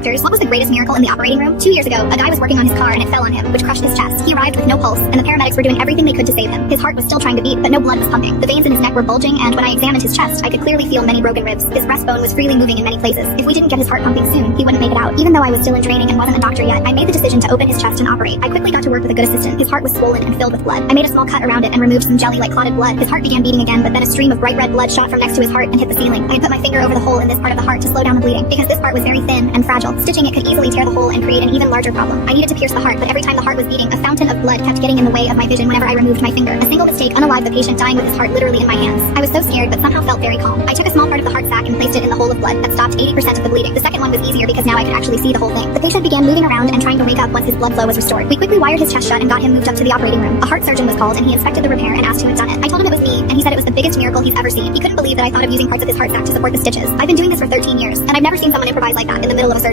Doctors, what was the greatest miracle in the operating room? 2 years ago, a guy was working on his car and it fell on him, which crushed his chest. He arrived with no pulse, and the paramedics were doing everything they could to save him. His heart was still trying to beat, but no blood was pumping. The veins in his neck were bulging, and when I examined his chest, I could clearly feel many broken ribs. His breastbone was freely moving in many places. If we didn't get his heart pumping soon, he wouldn't make it out. Even though I was still in training and wasn't a doctor yet, I made the decision to open his chest and operate. I quickly got to work with a good assistant. His heart was swollen and filled with blood. I made a small cut around it and removed some jelly like clotted blood. His heart began beating again, but then a stream of bright red blood shot from next to his heart and hit the ceiling. I had put my finger over the hole in this part of the heart to slow down the bleeding, because this part was very thin and fragile. Stitching it could easily tear the hole and create an even larger problem. I needed to pierce the heart, but every time the heart was beating, a fountain of blood kept getting in the way of my vision whenever I removed my finger. A single mistake unalived the patient, dying with his heart literally in my hands. I was so scared, but somehow felt very calm. I took a small part of the heart sac and placed it in the hole of blood. That stopped 80% of the bleeding. The second one was easier because now I could actually see the whole thing. The patient began moving around and trying to wake up once his blood flow was restored. We quickly wired his chest shut and got him moved up to the operating room. A heart surgeon was called and he inspected the repair and asked who had done it. I told him it was me, and he said it was the biggest miracle he's ever seen. He couldn't believe that I thought of using parts of his heart sac to support the stitches. I've been doing this for 13 years, and I've never seen someone improvise like that in the middle of a surgery.